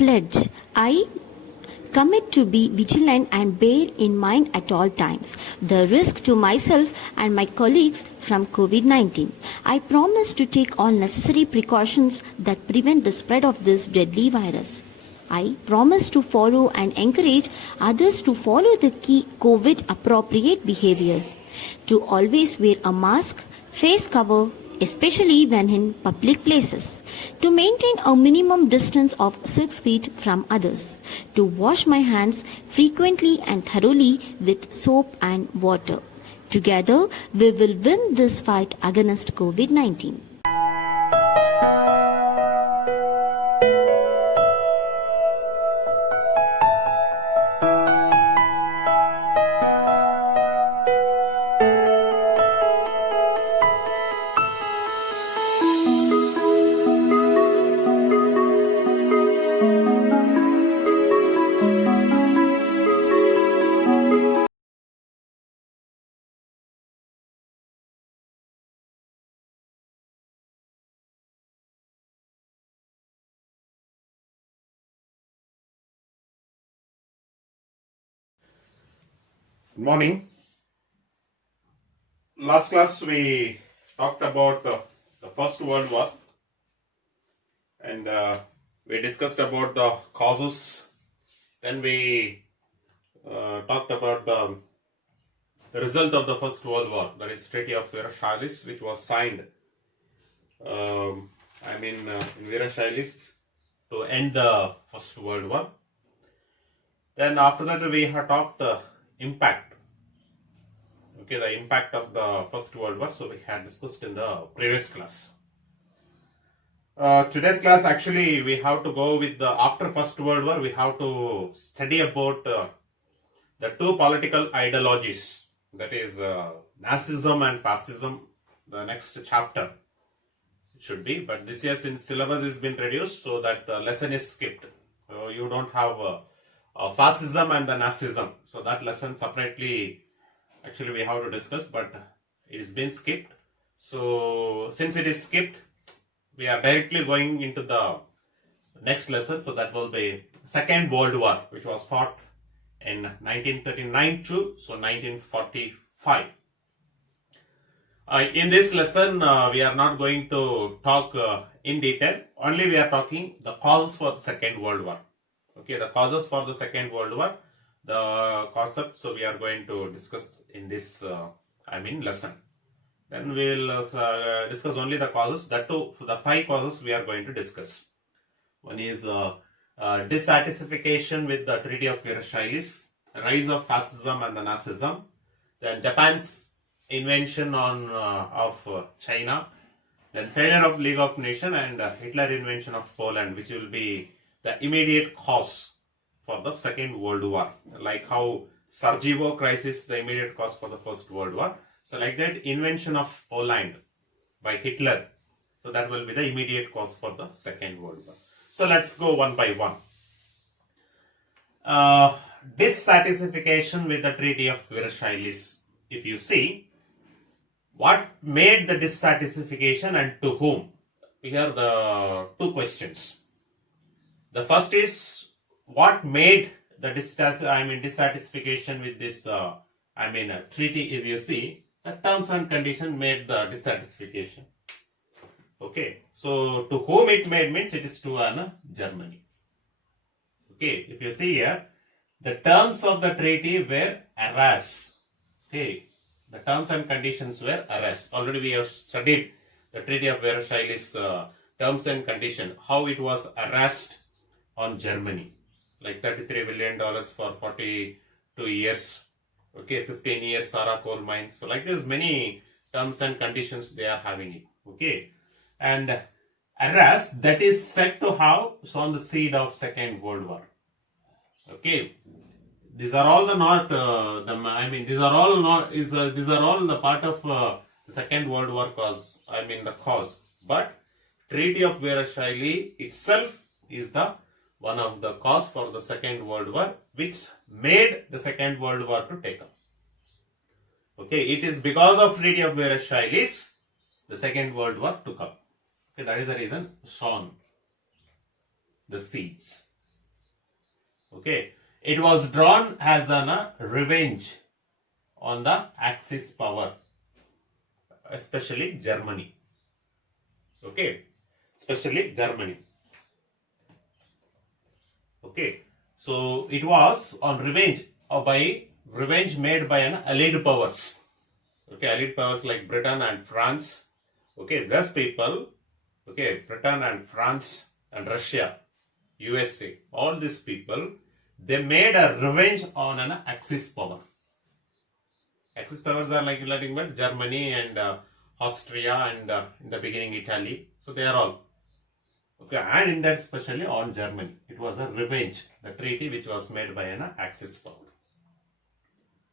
pledge. I commit to be vigilant and bear in mind at all times the risk to myself and my colleagues from COVID-19. I promise to take all necessary precautions that prevent the spread of this deadly virus. I promise to follow and encourage others to follow the key COVID appropriate behaviors, to always wear a mask, face cover, especially when in public places, to maintain a minimum distance of 6 feet from others, to wash my hands frequently and thoroughly with soap and water. Together, we will win this fight against COVID-19. Good morning. Last class we talked about the First World War, and we discussed about the causes. Then we talked about the result of the First World War, that is Treaty of Versailles, which was signed in Versailles to end the First World War. Then after that we have talked the impact. The impact of the First World War. So we had discussed in the previous class. Today's class actually we have to go with the after First World War. We have to study about the two political ideologies, that is Nazism and Fascism. The next chapter it should be, but this year since syllabus has been reduced, so that lesson is skipped. So you don't have Fascism and the Nazism. So that lesson separately actually we have to discuss, but it has been skipped. So since it is skipped, we are directly going into the next lesson. So that will be Second World War, which was fought in 1939 to 1945. In this lesson, we are not going to talk in detail. Only we are talking the causes for the Second World War. The causes for the Second World War, the concept. So we are going to discuss in this lesson. Then we will discuss only the causes. That too, the 5 causes we are going to discuss. One is dissatisfaction with the Treaty of Versailles, rise of fascism and the Nazism, then Japan's invention of China, then failure of League of Nations, and Hitler invention of Poland, which will be the immediate cause for the Second World War. Like how Sarajevo crisis, the immediate cause for the First World War. So like that, invention of Poland by Hitler. So that will be the immediate cause for the Second World War. So let's go one by one. Dissatisfaction with the Treaty of Versailles. If you see, what made the dissatisfaction and to whom? Here are the 2 questions. The first is, what made the dissatisfaction with this treaty? If you see, the terms and conditions made the dissatisfaction. So to whom it made means it is to Germany. If you see here, the terms of the treaty were erased. The terms and conditions were erased. Already we have studied the Treaty of Versailles terms and conditions, how it was erased on Germany, like $33 billion for 42 years. 15 years Sarah coal mine. So like this, many terms and conditions they are having it. And erased, that is said to have sown the seed of Second World War. These are all the these are all the part of the Second World War cause. The cause. But Treaty of Versailles itself is the one of the cause for the Second World War, which made the Second World War to take up. It is because of Treaty of Versailles the Second World War took up. That is the reason sown the seeds. Okay, it was drawn as an revenge on the Axis power, especially Germany. Okay, especially Germany. Okay, so it was on revenge by revenge made by an allied powers. Okay, allied powers like Britain and France. Okay, those people. Okay, Britain and France and Russia, USA, all these people, they made a revenge on an Axis power. Axis powers are like nothing but Germany and Austria and in the beginning Italy. So they are all. Okay, and in that especially on Germany. It was a revenge, the treaty which was made by an Axis power.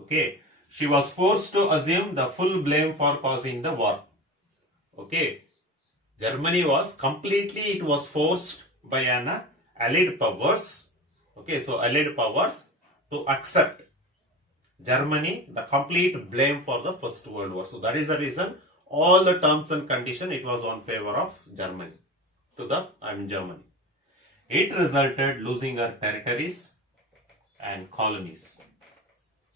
Okay, she was forced to assume the full blame for causing the war. Okay, Germany was completely, it was forced by an allied powers. Okay, so allied powers to accept Germany the complete blame for the First World War. So that is the reason all the terms and condition it was on favor of Germany Germany. It resulted losing her territories and colonies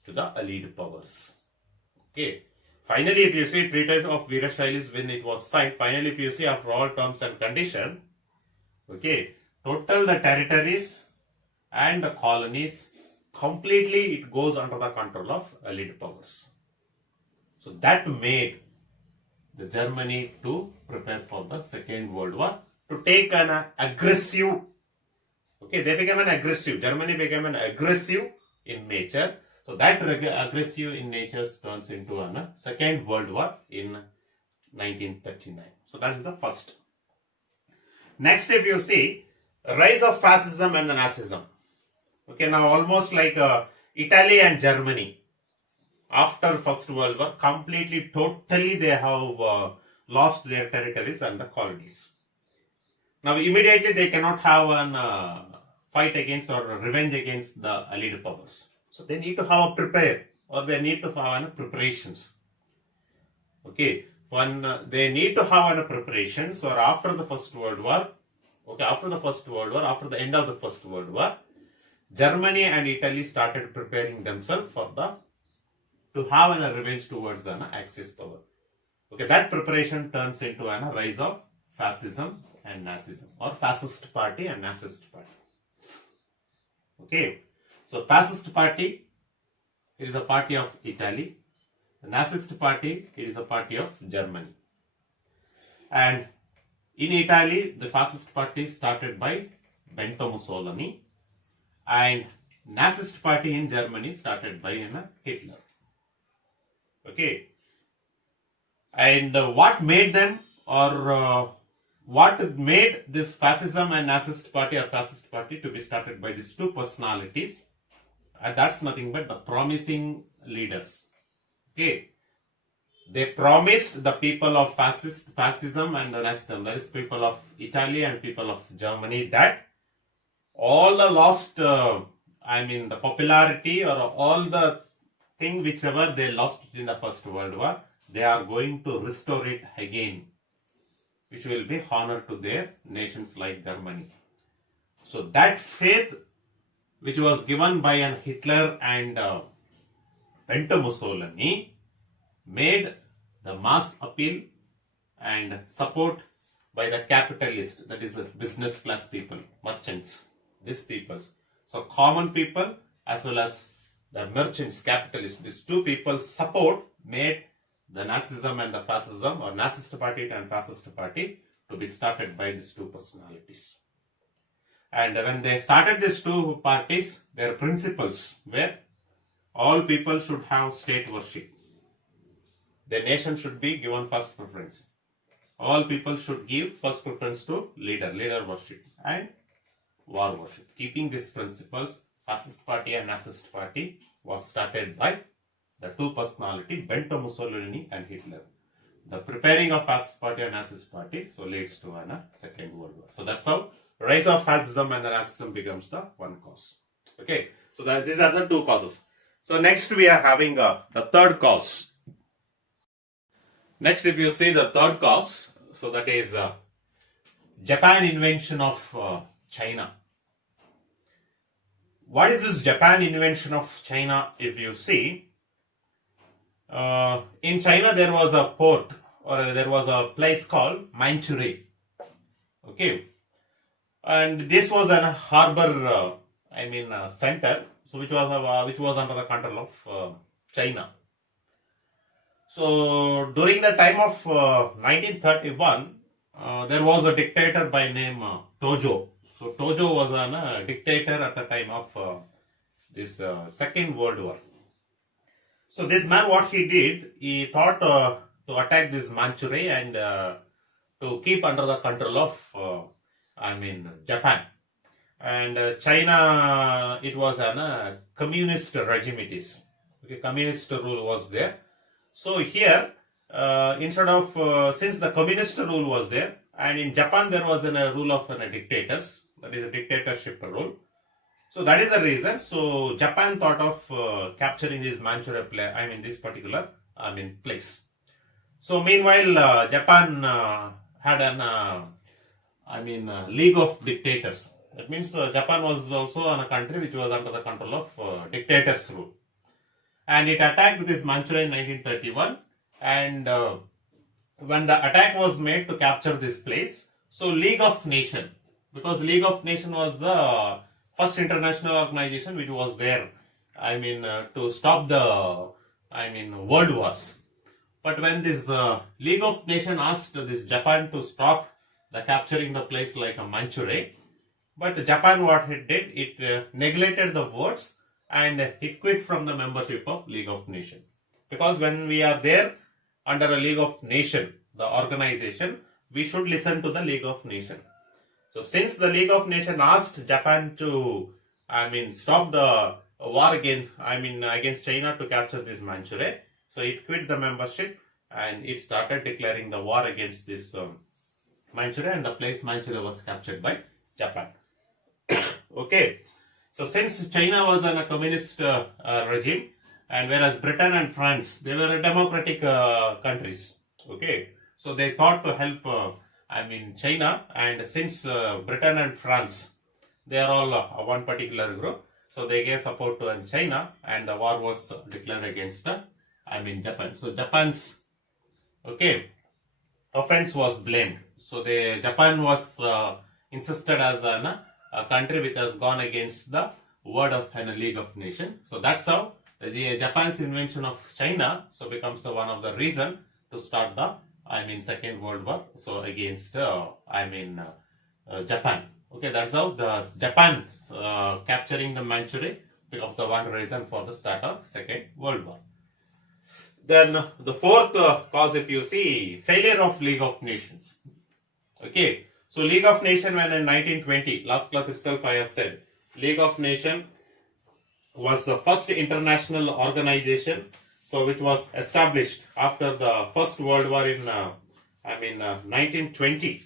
to the allied powers. Okay. Finally, if you see Treaty of Versailles when it was signed, finally if you see after all terms and condition, okay, total the territories and the colonies completely it goes under the control of allied powers. So that made the Germany to prepare for the Second World War to take an aggressive. Okay, they became an aggressive. Germany became an aggressive in nature. So that aggressive in nature turns into a Second World War in 1939. So that is the first. Next, if you see, rise of fascism and the Nazism. Okay, now almost like Italy and Germany after First World War, completely, totally they have lost their territories and the colonies. Now immediately they cannot have a fight against or revenge against the allied powers. So they need to have a prepare or they need to have preparations. Okay, they need to have a preparations or after the First World War. Okay, after the First World War, after the end of the First World War, Germany and Italy started preparing themselves for to have a revenge towards an Axis power. Okay, that preparation turns into a rise of fascism and Nazism or fascist party and Nazist party. Okay. So fascist party, it is a party of Italy. The Nazist party, it is a party of Germany. And in Italy, the fascist party started by Benito Mussolini. And Nazist party in Germany started by Hitler. Okay. And what made them or what made this fascism and Nazist party or fascist party to be started by these two personalities? That's nothing but the promising leaders. Okay, they promised the people of fascism and Nazism, that is people of Italy and people of Germany, that all the lost, the popularity or all the thing whichever they lost in the First World War, they are going to restore it again, which will be honor to their nations like Germany. So that faith which was given by an Hitler and Benito Mussolini made the mass appeal and support by the capitalists, that is business class people, merchants, these peoples. So common people as well as the merchants, capitalists, these two people support made the Nazism and the fascism or Nazist party and fascist party to be started by these two personalities. And when they started these two parties, their principles were all people should have state worship. The nation should be given first preference. All people should give first preference to leader worship and war worship. Keeping these principles, fascist party and Nazist party was started by the two personality, Benito Mussolini and Hitler. The preparing of fascist party and Nazist party so leads to a Second World War. So that's how rise of fascism and the Nazism becomes the one cause. Okay, so these are the two causes. So next we are having the third cause. Next, if you see the third cause, so that is Japan invention of China. what is this Japan invention of China? If you see, in China there was a port, or there was a place called Manchuria. Okay, and this was an harbor, center, so which was under the control of China. So during the time of 1931, there was a dictator by name Tojo. So Tojo was a dictator at the time of this Second World War. So this man, what he did, he thought to attack this Manchuria and to keep under the control of Japan. And China, it was a communist regime. It is okay, communist rule was there. So here, instead of since the communist rule was there, and in Japan there was a rule of dictators, that is a dictatorship rule. So that is the reason. So Japan thought of capturing this Manchuria this particular place. So meanwhile, Japan had an league of dictators. That means Japan was also a country which was under the control of dictators rule. And it attacked this Manchuria in 1931. And when the attack was made to capture this place, so League of Nations, because League of Nations was the first international organization which was there, to stop the, world wars. But when this League of Nations asked this Japan to stop the capturing the place like a Manchuria, but Japan, what it did, it neglected the words and it quit from the membership of League of Nations. Because when we are there under a League of Nations, the organization, we should listen to the League of Nations. So since the League of Nations asked Japan to, stop the war against China to capture this Manchuria, so it quit the membership and it started declaring the war against this Manchuria, and the place Manchuria was captured by Japan. Okay, so since China was in a communist regime, and whereas Britain and France, they were democratic countries. Okay, so they thought to help China, and since Britain and France, they are all one particular group, so they gave support to China, and the war was declared against Japan. So Japan's offense was blamed. So Japan was insisted as a country which has gone against the word of a League of Nations. So that's how Japan's invention of China becomes the one of the reason to start the Second World War. So against Japan. Okay, that's how the Japan capturing the Manchuria becomes the one reason for the start of Second World War. Then the fourth cause, if you see, failure of League of Nations. Okay, so League of Nations, when in 1920, last class itself I have said, League of Nations was the first international organization, so which was established after the First World War in 1920.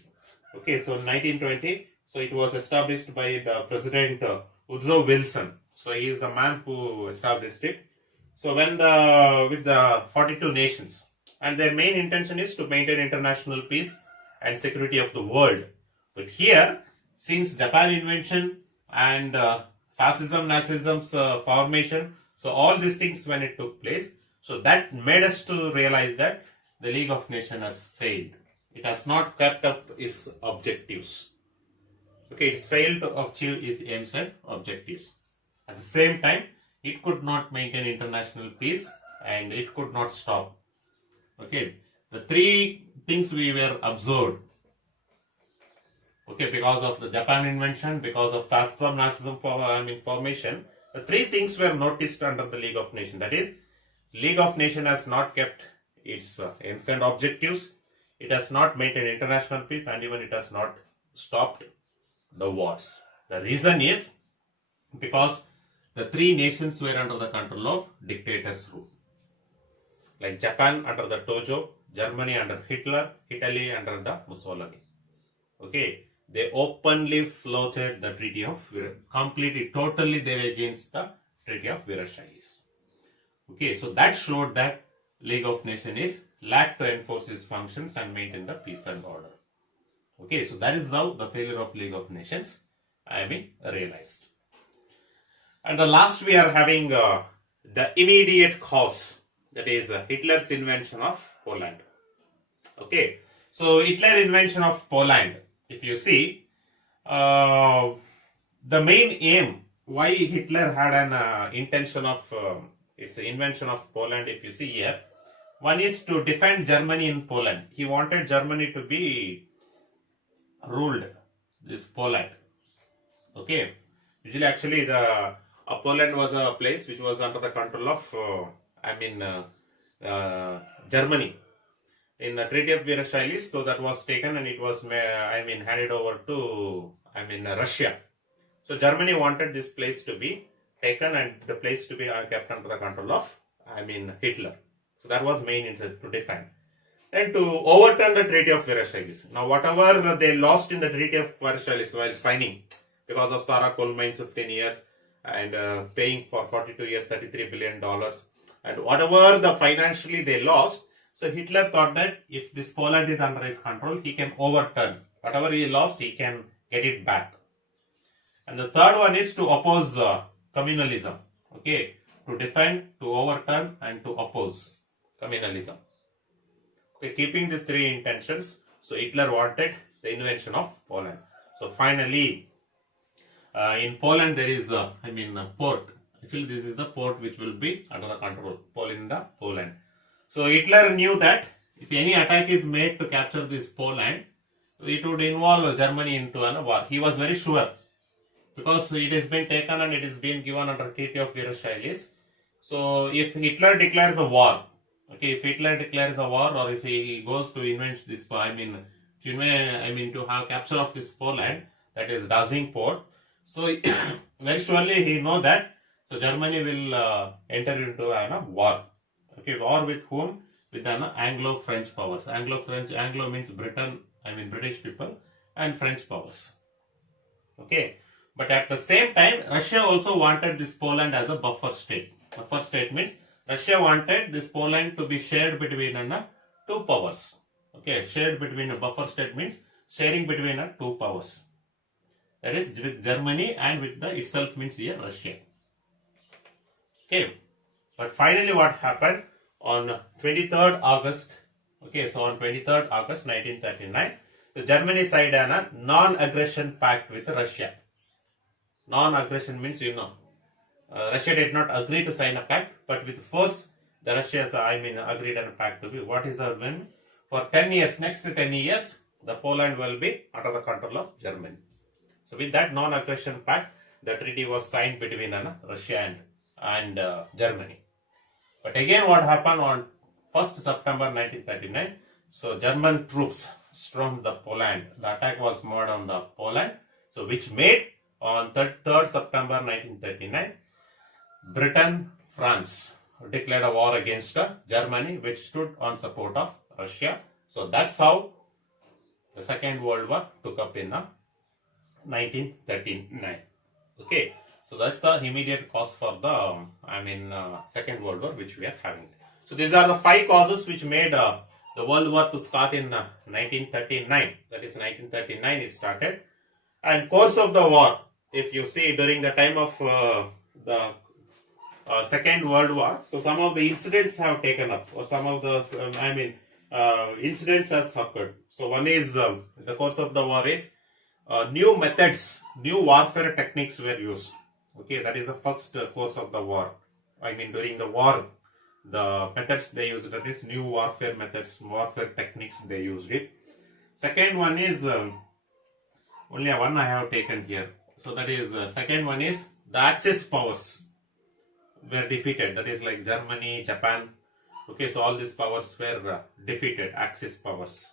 Okay, so 1920, so it was established by the President Woodrow Wilson. So he is the man who established it. So with the 42 nations, and their main intention is to maintain international peace and security of the world. But here, since Japan invention and fascism, Nazism's formation, so all these things when it took place, so that made us to realize that the League of Nations has failed. It has not kept up its objectives. Okay, it's failed to achieve its aims and objectives. At the same time, it could not maintain international peace and it could not stop. Okay, the three things we were observed. Okay, because of the Japan invention, because of fascism, Nazism formation, the three things were noticed under the League of Nations. That is, League of Nations has not kept its aims and objectives. It has not maintained international peace, and even it has not stopped the wars. The reason is because the three nations were under the control of dictators' rule. Like Japan under the Tojo, Germany under Hitler, Italy under the Mussolini. Okay, they openly floated the Treaty of completely, totally they were against the Treaty of Versailles. Okay, so that showed that League of Nations is lacked to enforce its functions and maintain the peace and order. Okay, so that is how the failure of League of Nations realized. And the last we are having the immediate cause, that is Hitler's invention of Poland. Okay, so Hitler invention of Poland, if you see, the main aim why Hitler had an intention of his invention of Poland, if you see here, one is to defend Germany in Poland. He wanted Germany to be ruled, this Poland. Okay, usually actually the Poland was a place which was under the control of Germany in the Treaty of Versailles. So that was taken and it was handed over to Russia. So Germany wanted this place to be taken and the place to be kept under the control of Hitler. So that was main interest, to defend. And to overturn the Treaty of Versailles. Now whatever they lost in the Treaty of Versailles while signing, because of Sarah coal mines 15 years and paying for 42 years $33 billion, and whatever the financially they lost, so Hitler thought that if this Poland is under his control, he can overturn whatever he lost, he can get it back. And the third one is to oppose communalism. Okay, to defend, to overturn, and to oppose communalism. Okay, keeping these three intentions, so Hitler wanted the invention of Poland. So finally, in Poland there is a port. Actually, this is the port which will be under the control Poland. So Hitler knew that if any attack is made to capture this Poland, it would involve Germany into a war. He was very sure, because it has been taken and it has been given under Treaty of Versailles. So if Hitler declares a war, okay, if Hitler declares a war, or if he goes to invent this, to have capture of this Poland, that is Danzig port. So very surely he know that, so Germany will enter into a war. Okay, war with whom? With an Anglo-French powers. Anglo means Britain, British people, and French powers. Okay, but at the same time, Russia also wanted this Poland as a buffer state. Buffer state means Russia wanted this Poland to be shared between two powers. Okay, shared between a buffer state means sharing between two powers. That is with Germany and with the itself means here Russia. Okay, but finally what happened on 23rd August? Okay, so on 23rd August 1939, the Germany signed a non-aggression pact with Russia. Non-aggression means Russia did not agree to sign a pact, but with force the Russia agreed on a pact to be. What is the win? For 10 years, next 10 years, the Poland will be under the control of Germany. So with that non-aggression pact, the treaty was signed between Russia and Germany. But again, what happened on 1st September 1939? So German troops stormed the Poland. The attack was made on the Poland. So which made on 3rd September 1939, Britain, France declared a war against Germany, which stood on support of Russia. So that's how the Second World War took up in 1939. Okay, so that's the immediate cause for the Second World War which we are having. So these are the 5 causes which made the World War to start in 1939. That is 1939 it started. And course of the war, if you see during the time of the Second World War, so some of the incidents have taken up, or some of the incidents has occurred. So one is the course of the war is new methods, new warfare techniques were used. Okay, that is the first course of the war. During the war, the methods they used, that is new warfare methods, warfare techniques they used it. Second one is only one I have taken here. So that is second one is the Axis powers were defeated. That is like Germany, Japan. Okay, so all these powers were defeated, Axis powers.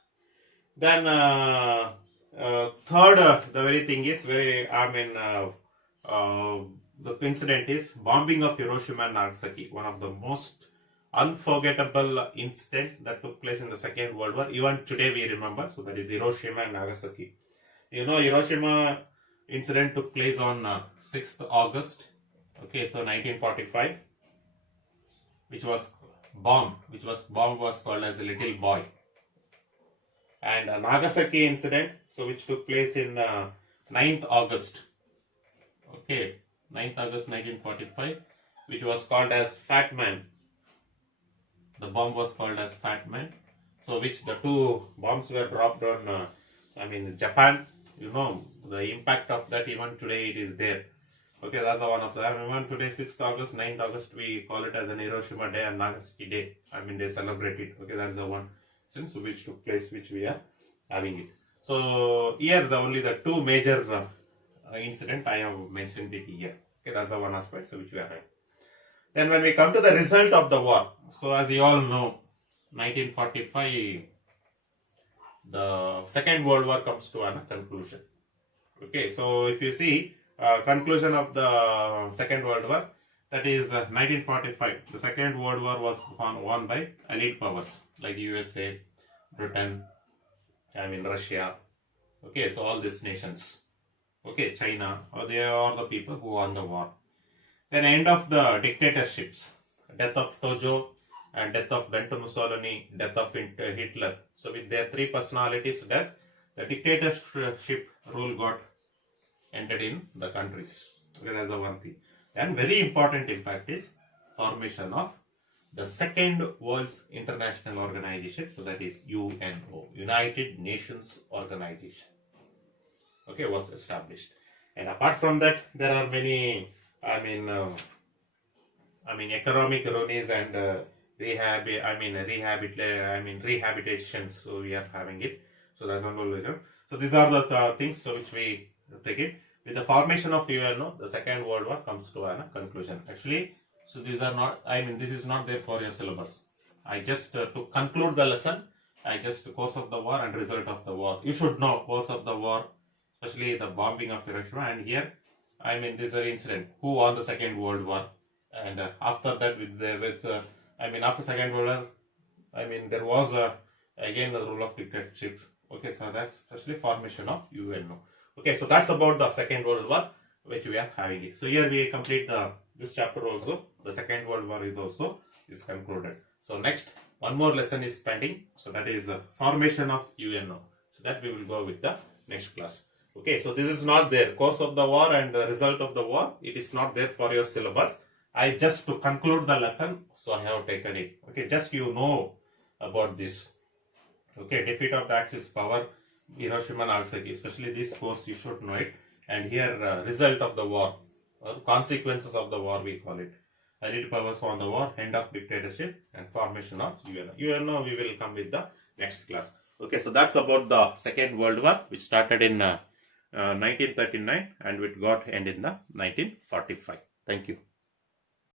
Then third, the very thing is the incident is bombing of Hiroshima and Nagasaki, one of the most unforgettable incident that took place in the Second World War. Even today we remember. So that is Hiroshima and Nagasaki. Hiroshima incident took place on 6th August. Okay, so 1945, which was bombed was called as a little boy. And Nagasaki incident, so which took place in 9th August. Okay, 9th August 1945, which was called as Fat Man. The bomb was called as Fat Man. So which the two bombs were dropped on, Japan. You know, the impact of that even today it is there. Okay, that's the one of them. Even today, 6th August, 9th August, we call it as an Hiroshima Day and Nagasaki Day. They celebrate it. Okay, that's the one since which took place, which we are having it. So here, only the two major incident I have mentioned it here. Okay, that's the one aspect which we are having. Then when we come to the result of the war, so as you all know, 1945, the Second World War comes to a conclusion. Okay, so if you see conclusion of the Second World War, that is 1945. The Second World War was won by elite powers like USA, Britain, Russia. Okay, so all these nations. Okay, China, they are the people who won the war. Then end of the dictatorships, death of Tojo and death of Benito Mussolini, death of Hitler. So with their three personalities' death, the dictatorship rule got ended in the countries. Okay, that's the one thing. And very important impact is formation of the Second World's International Organization. So that is UNO, United Nations Organization. Okay, was established. And apart from that, there are many, economic cronies and rehabilitations. So we are having it. So that's one reason. So these are the things which we take it. With the formation of UNO, the Second World War comes to a conclusion. Actually, so these are not, this is not there for your syllabus. I just, to conclude the lesson, course of the war and result of the war. You should know course of the war, especially the bombing of Hiroshima. And here, this is an incident. Who won the Second World War? And after that, after Second World War, there was again the rule of dictatorship. Okay, so that's especially formation of UNO. Okay, so that's about the Second World War, which we are having it. So here we complete this chapter also. The Second World War is concluded. So next, one more lesson is pending. So that is formation of UNO. So that we will go with the next class. Okay, so this is not there. Course of the war and the result of the war, it is not there for your syllabus. I just to conclude the lesson, so I have taken it. Okay, just you know about this. Okay, defeat of the Axis power, Hiroshima and Nagasaki, especially this course you should know it. And here result of the war, consequences of the war we call it. Elite powers won the war, end of dictatorship and formation of UNO. UNO we will come with the next class. Okay, so that's about the Second World War, which started in 1939 and which got end in the 1945. Thank you.